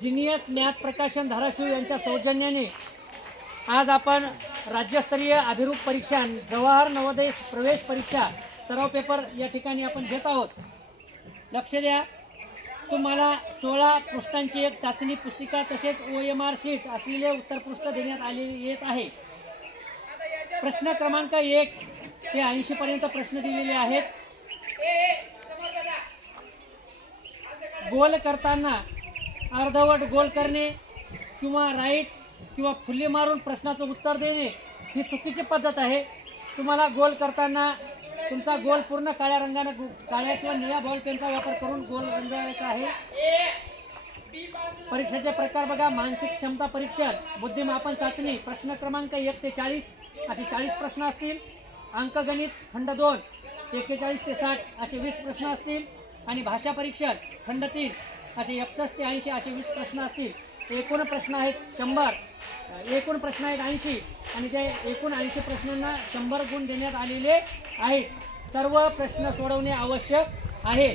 Genius math प्रकाशन धाराशिव यांच्या सौजन्याने आज आपण राज्यस्तरीय अभिरूप परीक्षा जवाहर नवोदय प्रवेश परीक्षा सराव पेपर या ठिकाणी आपण घेत आहोत. लक्ष द्या तुम्हाला सोळा पृष्ठांची एक चाचणी पुस्तिका तसेच ओ एम आर सीट असलेले उत्तरपृष्ठ देण्यात आले येत आहे. प्रश्न क्रमांक एक ते ऐंशी पर्यंत प्रश्न दिलेले आहेत. गोल करताना अर्धवट गोल करणे किंवा राईट किंवा फुले मारून प्रश्नाचं उत्तर देणे ही चुकीची पद्धत आहे. तुम्हाला गोल करताना तुमचा गोल पूर्ण काळ्या रंगाने काळ्या किंवा निळ्या बॉल पेनचा वापर करून गोल रंगवायचा आहे. परीक्षेचे प्रकार बघा. मानसिक क्षमता परीक्षण बुद्धिमापन चाचणी प्रश्न क्रमांक एक ते चाळीस असे चाळीस प्रश्न असतील. अंकगणित खंड दोन एक्केचाळीस ते साठ असे वीस प्रश्न असतील. आणि भाषा परीक्षण खंड तीन असे एकसष्ट ते ऐंशी असे वीस प्रश्न असतील. एकूण प्रश्न आहेत शंभर. एकूण प्रश्न आहेत ऐंशी. आणि ते एकूण ऐंशी प्रश्नांना शंभर गुण देण्यात आलेले आहेत. सर्व प्रश्न सोडवणे आवश्यक आहे.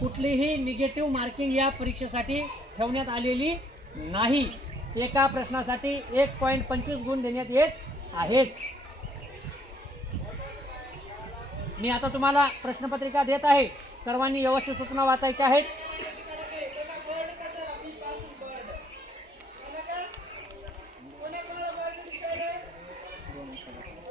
कुठलीही निगेटिव्ह मार्किंग या परीक्षेसाठी ठेवण्यात आलेली नाही. एका प्रश्नासाठी एक पॉईंट पंचवीस गुण देण्यात येत आहेत. मी आता तुम्हाला प्रश्नपत्रिका देत आहे. सर्वांनी व्यवस्थित सूचना वाचायच्या आहेत. সমস্যা